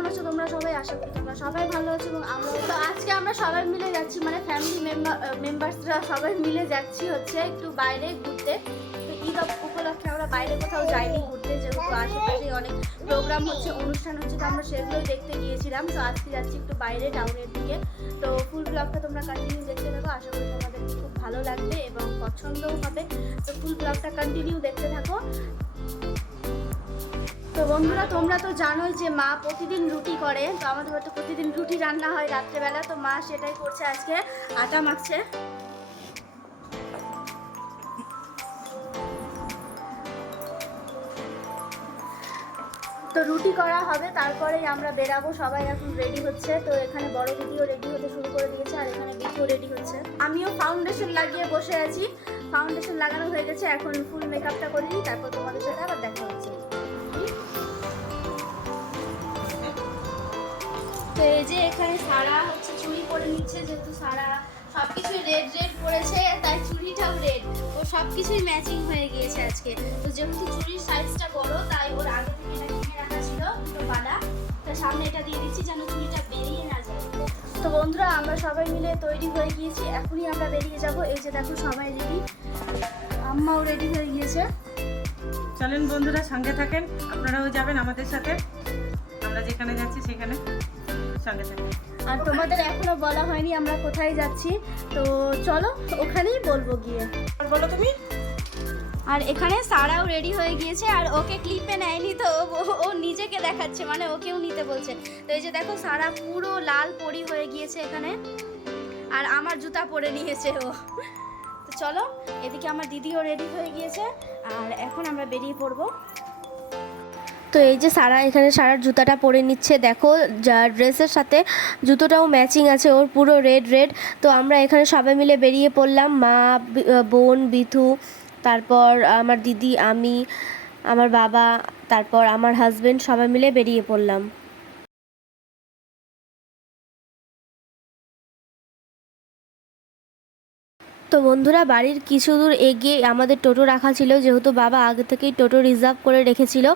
কেমন আছো তোমরা সবাই? আশা করি তোমরা সবাই ভালো আছো এবং আমরা তো আজকে আমরা সবাই মিলে যাচ্ছি, মানে ফ্যামিলি মেম্বার্সরা সবাই মিলে যাচ্ছি হচ্ছে একটু বাইরে ঘুরতে। তো ঈদ উপলক্ষে আমরা বাইরে কোথাও যাইনি ঘুরতে, যেহেতু আশেপাশে অনেক প্রোগ্রাম হচ্ছে, অনুষ্ঠান হচ্ছে, তো আমরা সেগুলোই দেখতে গিয়েছিলাম। তো আজকে যাচ্ছি একটু বাইরে টাউনের দিকে। তো ফুল ব্লগটা তোমরা কন্টিনিউ দেখতে থাকো, আশা করি তোমাদের খুব ভালো লাগবে এবং পছন্দও হবে। তো ফুল ব্লগটা কন্টিনিউ দেখতে থাকো। তো বন্ধুরা, তোমরা তো জানোই যে মা প্রতিদিন রুটি করে, তো আমাদের বাড়িতে প্রতিদিন রুটি রান্না হয় রাত্রেবেলা। তো মা সেটাই করছে, আজকে আটা মাখছে। তো রুটি করা হবে, তারপরেই আমরা বেরাবো। সবাই এখন রেডি হচ্ছে। তো এখানে বড় দিদিও রেডি হতে শুরু করে দিয়েছে, আর এখানে বিথিও রেডি হচ্ছে। আমিও ফাউন্ডেশন লাগিয়ে বসে আছি। ফাউন্ডেশন লাগানো হয়ে গেছে, এখন ফুল মেকআপটা করে নিই, তারপর তোমাদের সাথে আবার দেখা হচ্ছে। তো এই যে এখানে সারা হচ্ছে চুড়ি পরে নিচ্ছে, যেহেতু সারা সবকিছুই রেড রেড পরেছে, তাই চুড়িটাও রেড। ও সবকিছুই ম্যাচিং হয়ে গিয়েছে আজকে। তো যেহেতু চুড়ির সাইজটা বড়, তাই ওর আগে থেকে এটা কিনে রাখা ছিল দুটো বালা। তো সামনে এটা দিয়ে দিচ্ছি যেন চুড়িটা বেরিয়ে না যায়। তো বন্ধুরা, আমরা সবাই মিলে তৈরি হয়ে গিয়েছি, এখনই আমরা বেরিয়ে যাব। এই যে দেখো সবাই রেডি, আম্মাও রেডি হয়ে গিয়েছে। চলেন বন্ধুরা, সঙ্গে থাকেন, আপনারাও যাবেন আমাদের সাথে। আমরা যেখানে যাচ্ছি সেখানে সঙ্গে থাকেন। আর তোমাদের এখনো বলা হয়নি আমরা কোথায় যাচ্ছি, তো চলো ওখানেই বলবো গিয়ে। আর বলো তুমি। আর এখানে সারাও রেডি হয়ে গিয়েছে, আর ওকে ক্লিপে নেয়নি, তো ও নিজেকে দেখাচ্ছে, মানে ওকেও নিতে বলছে। তো এই যে দেখো সারা পুরো লাল পরি হয়ে গিয়েছে এখানে, আর আমার জুতা পরে নিয়েছে ও। তো চলো, এদিকে আমার দিদিও রেডি হয়ে গিয়েছে, আর এখন আমরা বেরিয়ে পড়বো। তো এই যে সারা এখানে সারার জুতাটা পরে নিচ্ছে, দেখো যা ড্রেসের সাথে জুতোটাও ম্যাচিং আছে ওর, পুরো রেড রেড। তো আমরা এখানে সবাই মিলে বেরিয়ে পড়লাম, মা, বোন, বিথু, তারপর আমার দিদি, আমি, আমার বাবা, তারপর আমার হাজবেন্ড, সবাই মিলে বেরিয়ে পড়লাম। তো বন্ধুরা, বাড়ির কিছু দূর এগিয়ে আমাদের টোটো রাখা ছিল, যেহেতু বাবা আগে থেকেই টোটো রিজার্ভ করে রেখেছিল।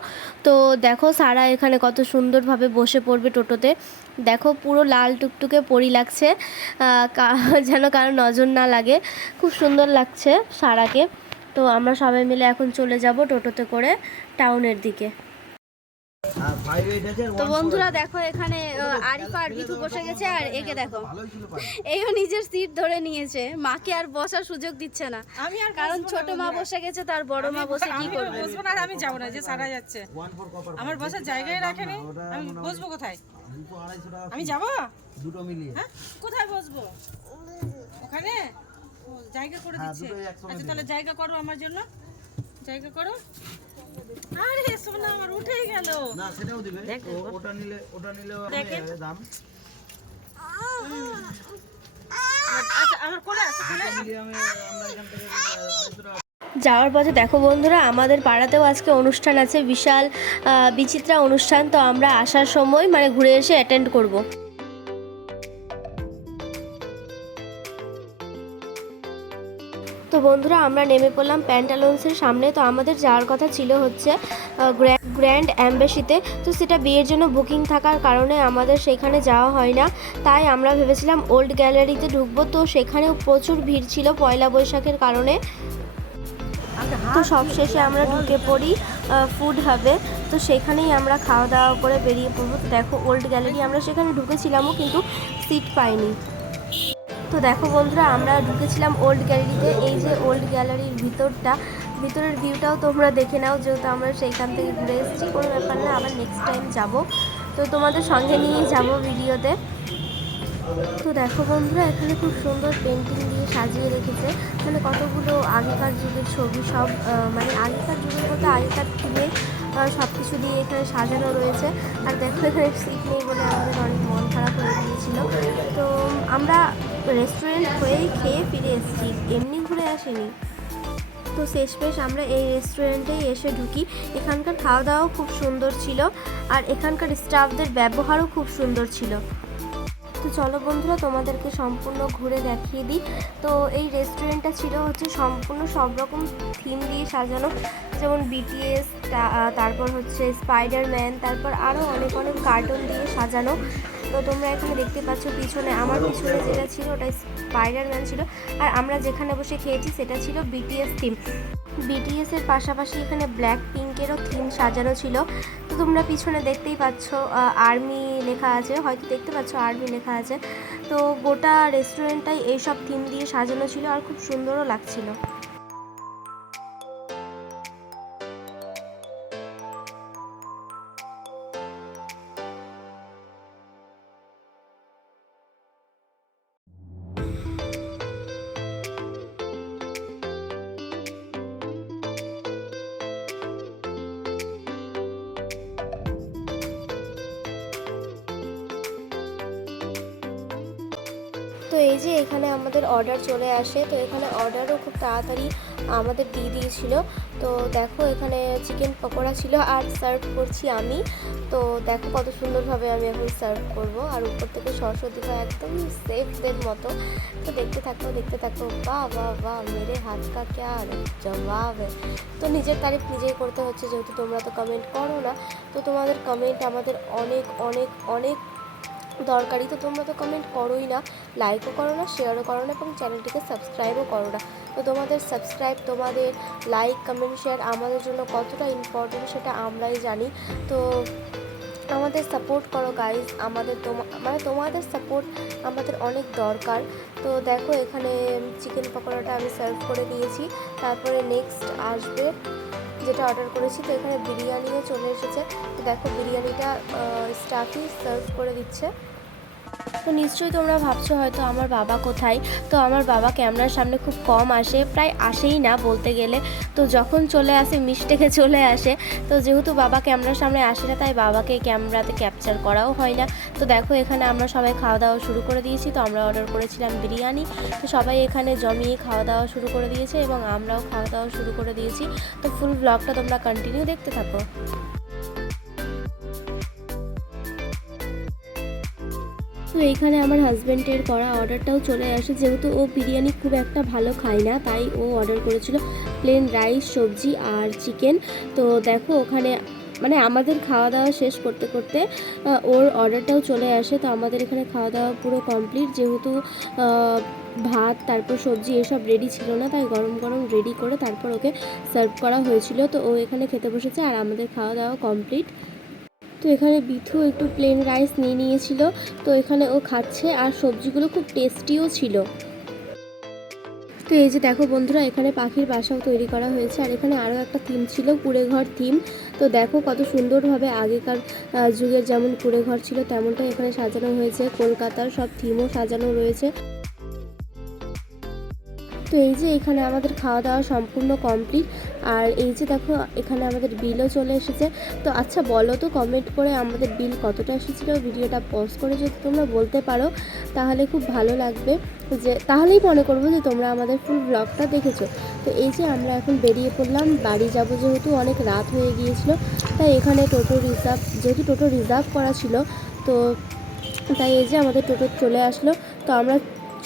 তো দেখো সারা এখানে কত সুন্দরভাবে বসে পড়বে টোটোতে। দেখো পুরো লাল টুকটুকে পরি লাগছে, যেন কারো নজর না লাগে। খুব সুন্দর লাগছে সারাকে। তো আমরা সবাই মিলে এখন চলে যাব টোটোতে করে টাউনের দিকে। তো বন্ধুরা দেখো, এখানে আরিফা আর বিথু বসে গেছে, আর একে দেখো এইও নিজের সিট ধরে নিয়েছে, মাকে আর বসার সুযোগ দিচ্ছে না। আমি আর কারণ ছোট মা বসে গেছে, তার বড় মা বসে কি করবে? বসবো না, আর আমি যাবো না, যে সারা যাচ্ছে আমার বসার জায়গায় রাখেনি, আমি বসবো কোথায়? আমি যাবো দুটো মিলিয়ে, হ্যাঁ কোথায় বসবো? ওখানে জায়গা করে দিচ্ছে। আচ্ছা তাহলে জায়গা করো আমার জন্য, জায়গা করো। আরে সোনা আমার উঠেই গেল। না সেটাও দিবে, ওটা নিলে দাম। আচ্ছা আমার কোলে আছে, কোলে আমরা এখান থেকে যাওয়ার পথে দেখো বন্ধুরা, আমাদের পাড়াতেও আজকে অনুষ্ঠান আছে, বিশাল বিচিত্রা অনুষ্ঠান। তো আমরা আসার সময় মানে ঘুরে এসে অ্যাটেন্ড করব। তো বন্ধুরা, আমরা নেমে পড়লাম প্যান্টালন্সের সামনে। তো আমাদের যাওয়ার কথা ছিল হচ্ছে গ্র্যান্ড অ্যাম্বাসিতে, তো সেটা বিয়ের জন্য বুকিং থাকার কারণে আমাদের সেখানে যাওয়া হয় না। তাই আমরা ভেবেছিলাম ওল্ড গ্যালারিতে ঢুকবো, তো সেখানেও প্রচুর ভিড় ছিল পয়লা বৈশাখের কারণে। তো সবশেষে আমরা ঢুকে পড়ি ফুড হাবে, তো সেখানেই আমরা খাওয়া দাওয়া করে বেরিয়ে পড়বো। তো দেখো ওল্ড গ্যালারি, আমরা সেখানে ঢুকেছিলামও কিন্তু সিট পাইনি। তো দেখো বন্ধুরা, আমরা ঢুকেছিলাম ওল্ড গ্যালারিতে। এই যে ওল্ড গ্যালারির ভিতরের ভিউটাও তোমরা দেখে নাও, যেহেতু আমরা সেইখান থেকে ঘুরে এসেছি। কোনো ব্যাপার না, আবার নেক্সট টাইম যাব, তো তোমাদের সঙ্গে নিয়েই যাব ভিডিওতে। তো দেখো বন্ধুরা, এখানে খুব সুন্দর পেন্টিং দিয়ে সাজিয়ে রেখেছে, মানে কতগুলো আগেকার যুগের ছবি, সব মানে আগেকার যুগের মতো আগেকার দিনের সব কিছু দিয়ে এখানে সাজানো রয়েছে। আর দেখো এখানে সিট নেই বলে আমাদের অনেক মন খারাপ হয়ে গিয়েছিল। তো আমরা রেস্টুরেন্ট হয়েই খেয়ে ফিরে এসেছি, এমনি ঘুরে আসিনি। তো শেষমেশ আমরা এই রেস্টুরেন্টেই এসে ঢুকি। এখানকার খাওয়া দাওয়াও খুব সুন্দর ছিল, আর এখানকার স্টাফদের ব্যবহারও খুব সুন্দর ছিল। তো তো চলো বন্ধুরা তোমাদেরকে সম্পূর্ণ ঘুরে দেখিয়ে দিই। তো এই রেস্টুরেন্টটা ছিল হচ্ছে সম্পূর্ণ সব রকম থিম দিয়ে সাজানো, যেমন বিটিএস, তারপর হচ্ছে স্পাইডারম্যান, তারপর আরও অনেক অনেক কার্টুন দিয়ে সাজানো। তো তোমরা এখানে দেখতে পাচ্ছ পিছনে, আমার পিছনে যেটা ছিল ওটা স্পাইডারম্যান ছিল, আর আমরা যেখানে বসে খেয়েছি সেটা ছিল বিটিএস থিম। বিটিএসের পাশাপাশি এখানে ব্ল্যাক পিঙ্কেরও থিম সাজানো ছিল। তো তোমরা পিছনে দেখতেই পাচ্ছ আর্মি লেখা আছে, হয়তো দেখতে পাচ্ছ আর্মি লেখা আছে। তো গোটা রেস্টুরেন্টটাই এইসব থিম দিয়ে সাজানো ছিল আর খুব সুন্দরও লাগছিল। তো এই যে এখানে আমাদের অর্ডার চলে আসে, তো এখানে অর্ডারও খুব তাড়াতাড়ি আমাদের দিয়ে দিয়েছিল। তো দেখো এখানে চিকেন পকোড়া ছিল আর সার্ভ করছি আমি। তো দেখো কত সুন্দরভাবে আমি এখন সার্ভ করব, আর উপর থেকে সরস্বতী মা একদম সেফদের মতো। তো দেখতে থাকো, বাহ বাহ বাহ, মেরে হাত কা ক্যা জবাব। তো নিজের তারিফ নিজেই করতে হচ্ছে, যেহেতু তোমরা তো কমেন্ট করো না। তো তোমাদের কমেন্ট আমাদের অনেক অনেক অনেক দরকারি। তো তোমরা তো কমেন্ট করোই না, লাইকও করো না, শেয়ারও করো না, এবং চ্যানেলটিকে সাবস্ক্রাইবও করো না। তো তোমাদের সাবস্ক্রাইব, তোমাদের লাইক, কমেন্ট, শেয়ার আমাদের জন্য কতটা ইম্পর্টেন্ট সেটা আমরাই জানি। তো আমাদের সাপোর্ট করো গাইজ, আমাদের তোমাদের সাপোর্ট আমাদের অনেক দরকার। তো দেখো এখানে চিকেন পকোড়াটা আমি সার্ভ করে দিয়েছি, তারপরে নেক্সট আসবে যেটা অর্ডার করেছি। তো এখানে বিরিয়ানিও চলে এসেছে। তো দেখো বিরিয়ানিটা স্টাফই সার্ভ করে দিচ্ছে। তো নিশ্চয়ই তোমরা ভাবছো হয়তো আমার বাবা কোথায়। তো আমার বাবা ক্যামেরার সামনে খুব কম আসে, প্রায় আসেই না বলতে গেলে। তো যখন চলে আসে মিস্টেকে চলে আসে। তো যেহেতু বাবা ক্যামেরার সামনে আসে না, তাই বাবাকে ক্যামেরাতে ক্যাপচার করাও হয় না। তো দেখো এখানে আমরা সবাই খাওয়া দাওয়া শুরু করে দিয়েছি। তো আমরা অর্ডার করেছিলাম বিরিয়ানি। তো সবাই এখানে জমিয়ে খাওয়া দাওয়া শুরু করে দিয়েছে এবং আমরাও খাওয়া দাওয়া শুরু করে দিয়েছি। তো ফুল ব্লগটা তোমরা কন্টিনিউ দেখতে থাকো। তো এইখানে আমার হাজব্যান্ডের করা অর্ডারটাও চলে আসে, যেহেতু ও বিরিয়ানি খুব একটা ভালো খায় না, তাই ও অর্ডার করেছিল প্লেন রাইস, সবজি আর চিকেন। তো দেখো ওখানে মানে আমাদের খাওয়া দাওয়া শেষ করতে করতে ওর অর্ডারটাও চলে আসে। তো আমাদের এখানে খাওয়া দাওয়া পুরো কমপ্লিট, যেহেতু ভাত তারপর সবজি এসব রেডি ছিল না, তাই গরম গরম রেডি করে তারপর ওকে সার্ভ করা হয়েছিল। তো ও এখানে খেতে বসেছে আর আমাদের খাওয়া দাওয়া কমপ্লিট। তো এখানে বিথু একটু প্লেন রাইস নিয়ে নিয়েছিল, তো এখানে ও খাচ্ছে, আর সবজিগুলো খুব টেস্টিও ছিল। তো এই যে দেখো বন্ধুরা, এখানে পাখির বাসাও তৈরি করা হয়েছে, আর এখানে আরও একটা থিম ছিল, কুঁড়েঘর থিম। তো দেখো কত সুন্দরভাবে আগেকার যুগের যেমন কুঁড়েঘর ছিল তেমনটাই এখানে সাজানো হয়েছে, কলকাতার সব থিমও সাজানো রয়েছে। তো এই যে এখানে আমাদের খাওয়া দাওয়া সম্পূর্ণ কমপ্লিট, আর এই যে দেখো এখানে আমাদের বিলও চলে এসেছে। তো আচ্ছা বলো তো কমেন্ট করে আমাদের বিল কতটা এসেছিলো, ভিডিওটা পজ করে যদি তোমরা বলতে পারো তাহলে খুব ভালো লাগবে, যে তাহলেই মনে করবো যে তোমরা আমাদের ফুল ব্লগটা দেখেছো। তো এই যে আমরা এখন বেরিয়ে পড়লাম, বাড়ি যাব, যেহেতু অনেক রাত হয়ে গিয়েছিল, তাই এখানে যেহেতু টোটো রিজার্ভ করা ছিল, তো তাই এই যে আমাদের টোটো চলে আসলো। তো আমরা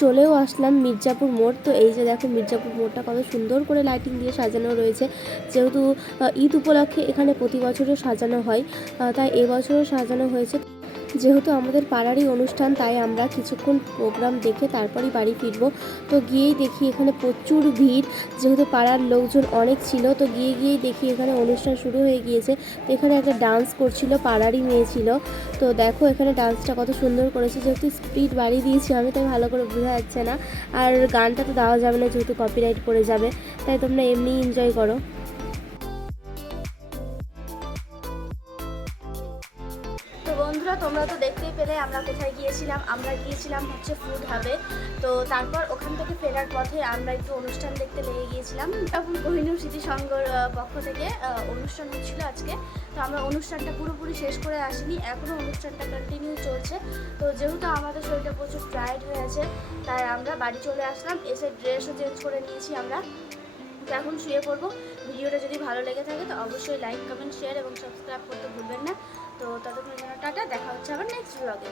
চলেও আসলাম মির্জাপুর মোড়। তো এই যে দেখো মির্জাপুর মোড়টা কত সুন্দর করে লাইটিং দিয়ে সাজানো রয়েছে, যেহেতু ঈদ উপলক্ষে এখানে প্রতি বছরও সাজানো হয়, তাই এবছরও সাজানো হয়েছে। যেহেতু আমাদের পাড়ারই অনুষ্ঠান, তাই আমরা কিছুক্ষণ প্রোগ্রাম দেখে তারপরই বাড়ি ফিরবো। তো গিয়েই দেখি এখানে প্রচুর ভিড়, যেহেতু পাড়ার লোকজন অনেক ছিল। তো গিয়েই দেখি এখানে অনুষ্ঠান শুরু হয়ে গিয়েছে। তো এখানে একটা ডান্স করছিল, পাড়ারই মেয়ে ছিল। তো দেখো এখানে ডান্সটা কত সুন্দর করেছে, যেহেতু স্পিড বাড়িয়ে দিয়েছি আমি, তাই ভালো করে বোঝা যাচ্ছে না। আর গানটা তো দেওয়া যাবে না, যেহেতু কপিরাইট পড়ে যাবে, তাই তোমরা এমনিই এনজয় করো। তো বন্ধুরা তোমরা তো দেখতেই পেলে আমরা কোথায় গিয়েছিলাম। আমরা গিয়েছিলাম হচ্ছে ফুড হাবে। তো তারপর ওখান থেকে ফেরার পথে আমরা একটু অনুষ্ঠান দেখতে লেগে গিয়েছিলাম। তখন কোহিনূর স্মৃতি সংঘর পক্ষ থেকে অনুষ্ঠান হচ্ছিল আজকে। তো আমরা অনুষ্ঠানটা পুরোপুরি শেষ করে আসিনি, এখনও অনুষ্ঠানটা কন্টিনিউ চলছে। তো যেহেতু আমাদের শরীরটা প্রচুর টায়ার্ড হয়ে আছে, তাই আমরা বাড়ি চলে আসলাম। এসে ড্রেসও চেঞ্জ করে নিয়েছি আমরা। তো এখন শুয়ে পড়বো। ভিডিওটা যদি ভালো লেগে থাকে তো অবশ্যই লাইক, কমেন্ট, শেয়ার এবং সাবস্ক্রাইব করতে ভুলবেন না। তো ততক্ষণের জন্য টাটা, দেখা হচ্ছে আবার নেক্সট ব্লগে।